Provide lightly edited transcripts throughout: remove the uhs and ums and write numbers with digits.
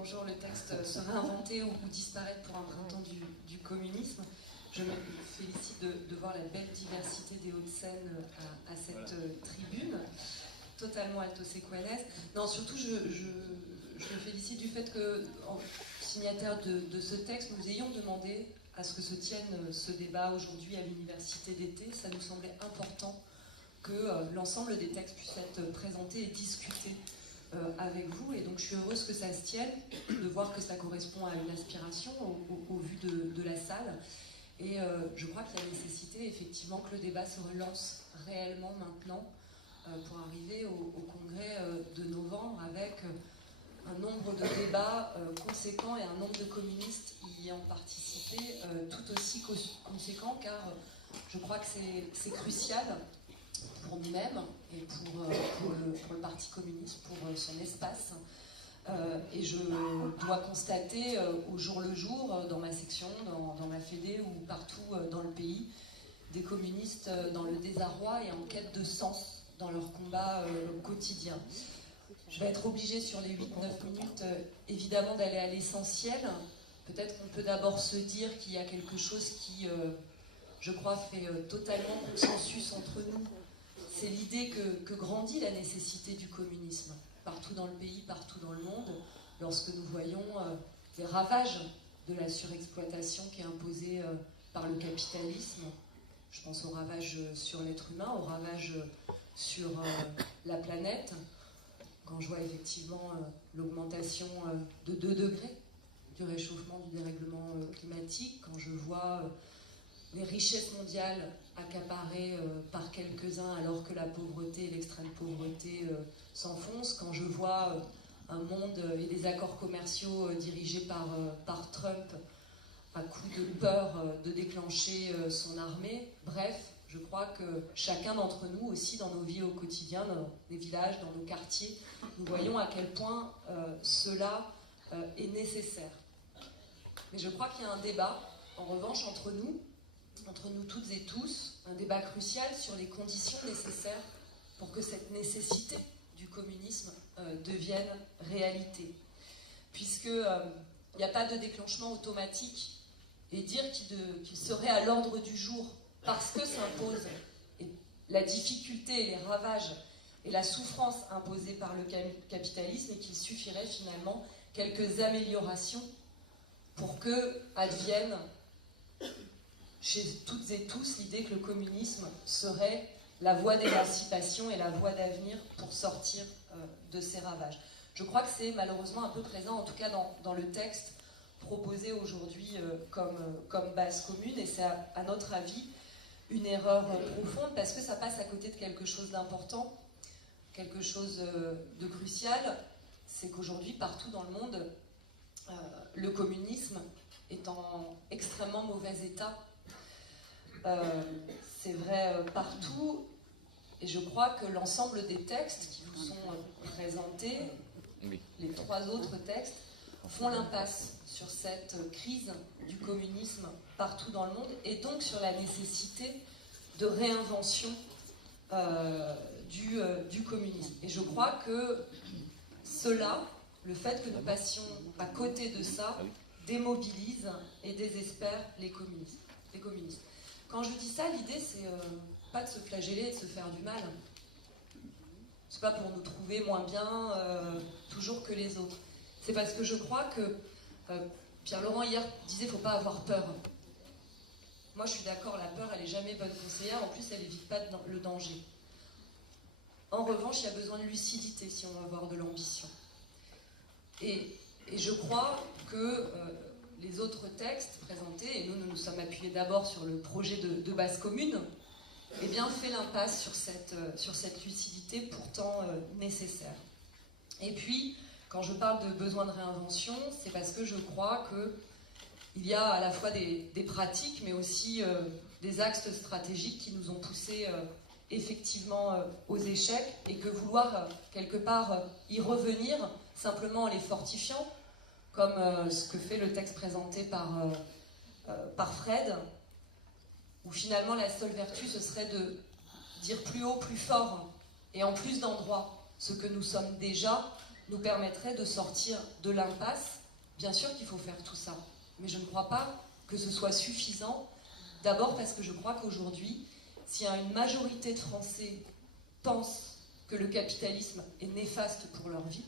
bonjour, le texte se réinventer ou disparaître pour un printemps du communisme. Je me félicite de voir la belle diversité des Hauts-de-Seine à cette tribune, totalement alto-séquanaise. Non, surtout, je me félicite du fait que, signataires de ce texte, nous ayons demandé à ce que se tienne ce débat aujourd'hui à l'université d'été. Ça nous semblait important que l'ensemble des textes puissent être présentés et discutés avec vous, et donc je suis heureuse que ça se tienne, de voir que ça correspond à une aspiration au vu de la salle, et je crois qu'il y a nécessité effectivement que le débat se relance réellement maintenant pour arriver au congrès de novembre avec un nombre de débats conséquents et un nombre de communistes y ayant participé tout aussi conséquent, car je crois que c'est crucial pour nous-mêmes et pour le Parti communiste, pour son espace. Et je dois constater au jour le jour, dans ma section, dans ma fédé ou partout dans le pays, des communistes dans le désarroi et en quête de sens dans leur combat quotidien. Je vais être obligée sur les 8-9 minutes, évidemment, d'aller à l'essentiel. Peut-être qu'on peut d'abord se dire qu'il y a quelque chose qui, je crois, fait totalement consensus entre nous. C'est l'idée que grandit la nécessité du communisme, partout dans le pays, partout dans le monde, lorsque nous voyons les ravages de la surexploitation qui est imposée par le capitalisme. Je pense aux ravages sur l'être humain, aux ravages sur la planète. Quand je vois effectivement l'augmentation de 2 degrés du réchauffement, du dérèglement climatique, quand je vois les richesses mondiales accaparées par quelques-uns alors que la pauvreté et l'extrême pauvreté s'enfoncent, quand je vois un monde et des accords commerciaux dirigés par Trump à coup de peur de déclencher son armée, bref, je crois que chacun d'entre nous aussi dans nos vies au quotidien, dans les villages, dans nos quartiers, nous voyons à quel point cela est nécessaire. Mais je crois qu'il y a un débat, en revanche, entre nous toutes et tous, un débat crucial sur les conditions nécessaires pour que cette nécessité du communisme devienne réalité. Puisqu'il n'y a pas de déclenchement automatique, et dire qu'il serait à l'ordre du jour parce que s'impose la difficulté, les ravages et la souffrance imposée par le capitalisme, et qu'il suffirait finalement quelques améliorations pour que advienne chez toutes et tous l'idée que le communisme serait la voie d'émancipation et la voie d'avenir pour sortir de ces ravages. Je crois que c'est malheureusement un peu présent, en tout cas dans le texte proposé aujourd'hui comme base commune, et c'est à notre avis une erreur profonde, parce que ça passe à côté de quelque chose d'important, quelque chose de crucial. C'est qu'aujourd'hui, partout dans le monde, le communisme est en extrêmement mauvais état. C'est vrai partout, et je crois que l'ensemble des textes qui vous sont présentés, les 3 autres textes, font l'impasse sur cette crise du communisme partout dans le monde, et donc sur la nécessité de réinvention du communisme. Et je crois que cela, le fait que nous passions à côté de ça, démobilise et désespère les communistes. Quand je dis ça, l'idée, c'est pas de se flageller et de se faire du mal. C'est pas pour nous trouver moins bien toujours que les autres. C'est parce que je crois que Pierre Laurent hier disait qu'il ne faut pas avoir peur. Moi je suis d'accord, la peur elle n'est jamais bonne conseillère, en plus elle n'évite pas le danger. En revanche, il y a besoin de lucidité si on veut avoir de l'ambition. Et je crois que les autres textes présentés, et nous sommes appuyés d'abord sur le projet de base commune, eh bien fait l'impasse sur cette lucidité pourtant nécessaire. Et puis, quand je parle de besoin de réinvention, c'est parce que je crois qu'il y a à la fois des pratiques, mais aussi des axes stratégiques qui nous ont poussés effectivement aux échecs, et que vouloir quelque part y revenir simplement en les fortifiant, comme ce que fait le texte présenté par Fred, où finalement la seule vertu ce serait de dire plus haut, plus fort, et en plus d'endroits, ce que nous sommes déjà, nous permettrait de sortir de l'impasse. Bien sûr qu'il faut faire tout ça, mais je ne crois pas que ce soit suffisant. D'abord parce que je crois qu'aujourd'hui, si une majorité de Français pensent que le capitalisme est néfaste pour leur vie,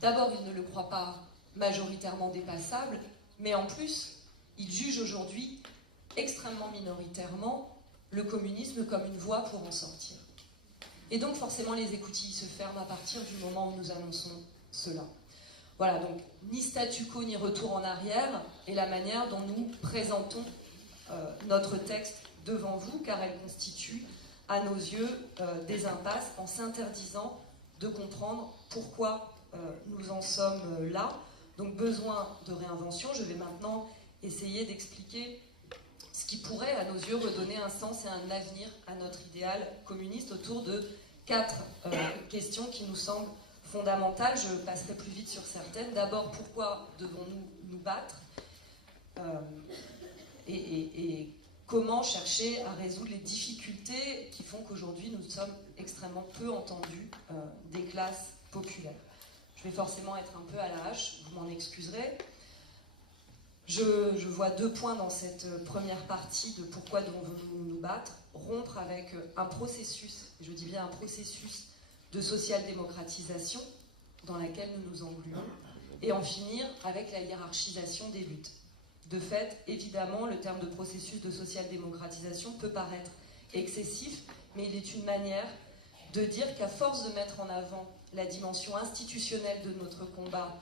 d'abord ils ne le croient pas majoritairement dépassable, mais en plus, ils jugent aujourd'hui extrêmement minoritairement le communisme comme une voie pour en sortir. Et donc forcément les écoutilles se ferment à partir du moment où nous annonçons cela. Voilà, donc ni statu quo ni retour en arrière est la manière dont nous présentons notre texte devant vous, car elle constitue à nos yeux des impasses en s'interdisant de comprendre pourquoi nous en sommes là. Donc besoin de réinvention. Je vais maintenant essayer d'expliquer ce qui pourrait, à nos yeux, redonner un sens et un avenir à notre idéal communiste autour de 4 questions qui nous semblent fondamentales. Je passerai plus vite sur certaines. D'abord, pourquoi devons-nous nous battre et comment chercher à résoudre les difficultés qui font qu'aujourd'hui nous sommes extrêmement peu entendus des classes populaires. Je vais forcément être un peu à la hache, vous m'en excuserez. Je vois 2 points dans cette première partie de pourquoi devons-nous nous battre. Rompre avec un processus, je dis bien un processus de social-démocratisation dans laquelle nous nous engluons, et en finir avec la hiérarchisation des luttes. De fait, évidemment, le terme de processus de social-démocratisation peut paraître excessif, mais il est une manière de dire qu'à force de mettre en avant la dimension institutionnelle de notre combat,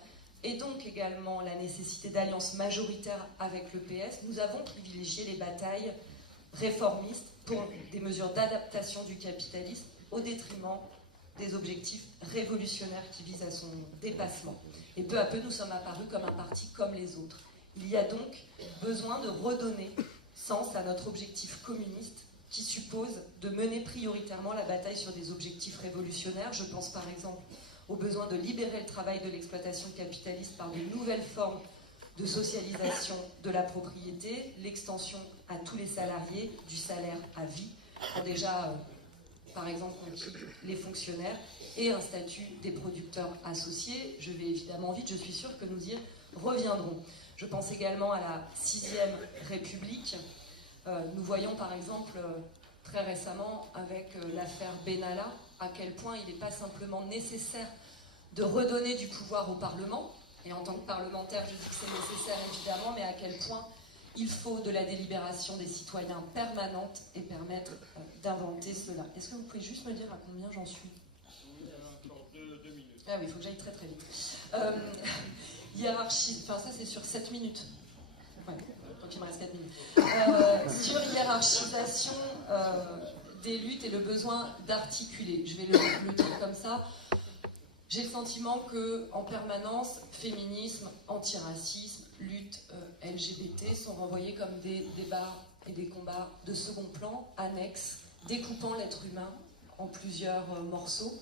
et donc également la nécessité d'alliances majoritaires avec le PS, nous avons privilégié les batailles réformistes pour des mesures d'adaptation du capitalisme au détriment des objectifs révolutionnaires qui visent à son dépassement. Et peu à peu, nous sommes apparus comme un parti comme les autres. Il y a donc besoin de redonner sens à notre objectif communiste qui suppose de mener prioritairement la bataille sur des objectifs révolutionnaires. Je pense par exemple au besoin de libérer le travail de l'exploitation capitaliste par de nouvelles formes de socialisation de la propriété, l'extension à tous les salariés du salaire à vie, ont déjà, par exemple, conquis les fonctionnaires, et un statut des producteurs associés. Je vais évidemment vite, je suis sûre que nous y reviendrons. Je pense également à la 6e République. Nous voyons par exemple très récemment avec l'affaire Benalla à quel point il n'est pas simplement nécessaire de redonner du pouvoir au Parlement, et en tant que parlementaire je dis que c'est nécessaire évidemment, mais à quel point il faut de la délibération des citoyens permanente et permettre d'inventer cela. Est-ce que vous pouvez juste me dire à combien j'en suis? Oui, encore 2 minutes. Ah oui, il faut que j'aille très très vite. Enfin ça c'est sur 7 minutes. Ouais, donc il me reste 4 minutes. Sur hiérarchisation des luttes et le besoin d'articuler, je vais le dire comme ça. J'ai le sentiment qu'en permanence, féminisme, antiracisme, lutte LGBT sont renvoyés comme des débats et des combats de second plan, annexes, découpant l'être humain en plusieurs morceaux,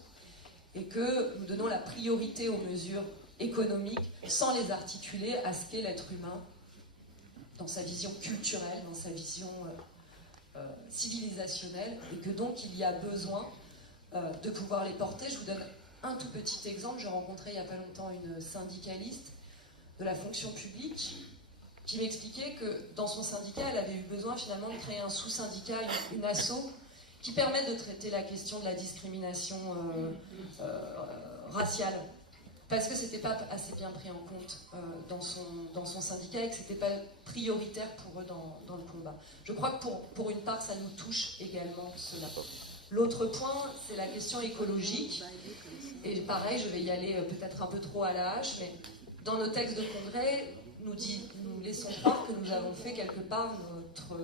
et que nous donnons la priorité aux mesures économiques sans les articuler à ce qu'est l'être humain dans sa vision culturelle, dans sa vision civilisationnelle, et que donc il y a besoin de pouvoir les porter. Je vous donne un tout petit exemple. J'ai rencontré il n'y a pas longtemps une syndicaliste de la fonction publique qui m'expliquait que dans son syndicat, elle avait eu besoin finalement de créer un sous-syndicat, une asso, qui permette de traiter la question de la discrimination raciale. Parce que c'était pas assez bien pris en compte dans son syndicat et que c'était pas prioritaire pour eux dans le combat. Je crois que pour une part, ça nous touche également cela. L'autre point, c'est la question écologique. Et pareil, je vais y aller peut-être un peu trop à la hache, mais dans nos textes de congrès, nous laissons croire que nous avons fait quelque part notre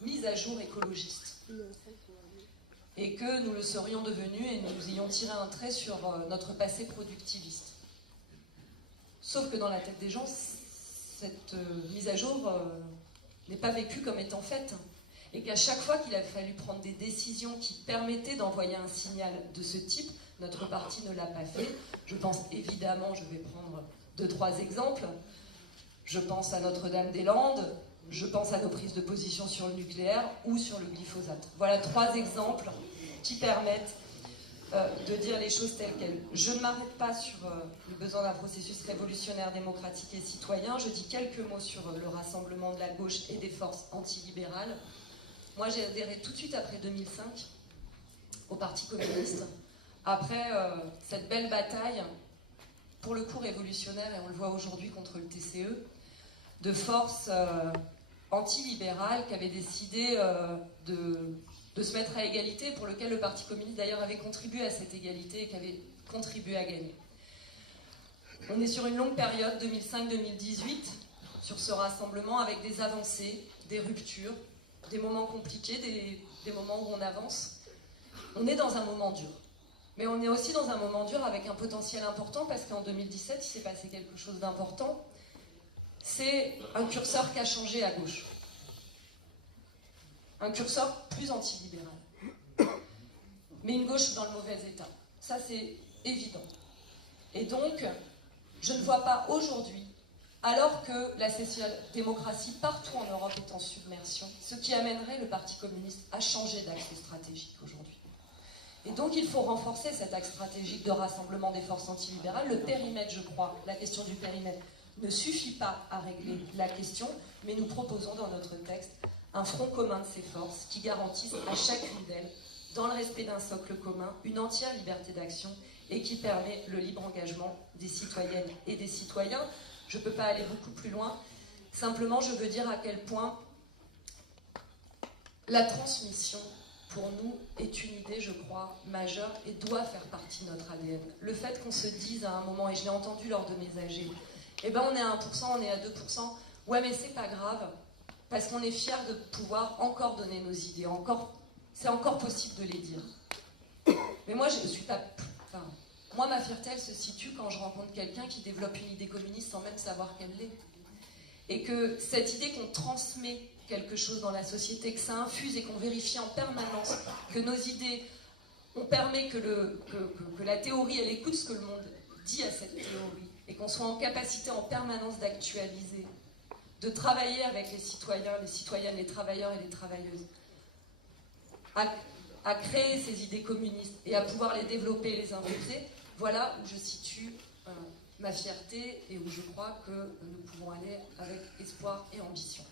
mise à jour écologiste. Et que nous le serions devenus et nous ayons tiré un trait sur notre passé productiviste. Sauf que dans la tête des gens, cette mise à jour n'est pas vécue comme étant faite. Et qu'à chaque fois qu'il a fallu prendre des décisions qui permettaient d'envoyer un signal de ce type, notre parti ne l'a pas fait. Je pense évidemment, je vais prendre 2-3 exemples. Je pense à Notre-Dame-des-Landes, je pense à nos prises de position sur le nucléaire ou sur le glyphosate. Voilà 3 exemples qui permettent de dire les choses telles quelles. Je ne m'arrête pas sur le besoin d'un processus révolutionnaire, démocratique et citoyen. Je dis quelques mots sur le rassemblement de la gauche et des forces antilibérales. Moi, j'ai adhéré tout de suite après 2005 au Parti communiste. Après cette belle bataille, pour le coup révolutionnaire, et on le voit aujourd'hui contre le TCE, de forces antilibérales qui avaient décidé de se mettre à égalité, pour lequel le Parti communiste d'ailleurs avait contribué à cette égalité et qui avait contribué à gagner. On est sur une longue période, 2005-2018, sur ce rassemblement, avec des avancées, des ruptures, des moments compliqués, des moments où on avance. On est dans un moment dur. Mais on est aussi dans un moment dur avec un potentiel important, parce qu'en 2017, il s'est passé quelque chose d'important. C'est un curseur qui a changé à gauche. Un curseur plus antilibéral. Mais une gauche dans le mauvais état. Ça, c'est évident. Et donc, je ne vois pas aujourd'hui, alors que la social-démocratie partout en Europe est en submersion, ce qui amènerait le Parti communiste à changer d'axe stratégique aujourd'hui. Et donc, il faut renforcer cet axe stratégique de rassemblement des forces antilibérales. Le périmètre, je crois, la question du périmètre ne suffit pas à régler la question, mais nous proposons dans notre texte un front commun de ces forces qui garantisse à chacune d'elles, dans le respect d'un socle commun, une entière liberté d'action et qui permet le libre engagement des citoyennes et des citoyens. Je ne peux pas aller beaucoup plus loin. Simplement, je veux dire à quel point la transmission, pour nous, est une idée, je crois, majeure et doit faire partie de notre ADN. Le fait qu'on se dise à un moment, et je l'ai entendu lors de mes AG, eh ben on est à 1%, on est à 2%, ouais mais c'est pas grave, parce qu'on est fiers de pouvoir encore donner nos idées, c'est encore possible de les dire. Mais moi, je suis pas... Enfin, moi, ma fierté, elle se situe quand je rencontre quelqu'un qui développe une idée communiste sans même savoir qu'elle l'est. Et que cette idée qu'on transmet quelque chose dans la société, que ça infuse et qu'on vérifie en permanence, que nos idées, on permet que la théorie, elle écoute ce que le monde dit à cette théorie, et qu'on soit en capacité en permanence d'actualiser, de travailler avec les citoyens, les citoyennes, les travailleurs et les travailleuses, à créer ces idées communistes et à pouvoir les développer et les imposer, voilà où je situe ma fierté et où je crois que nous pouvons aller avec espoir et ambition.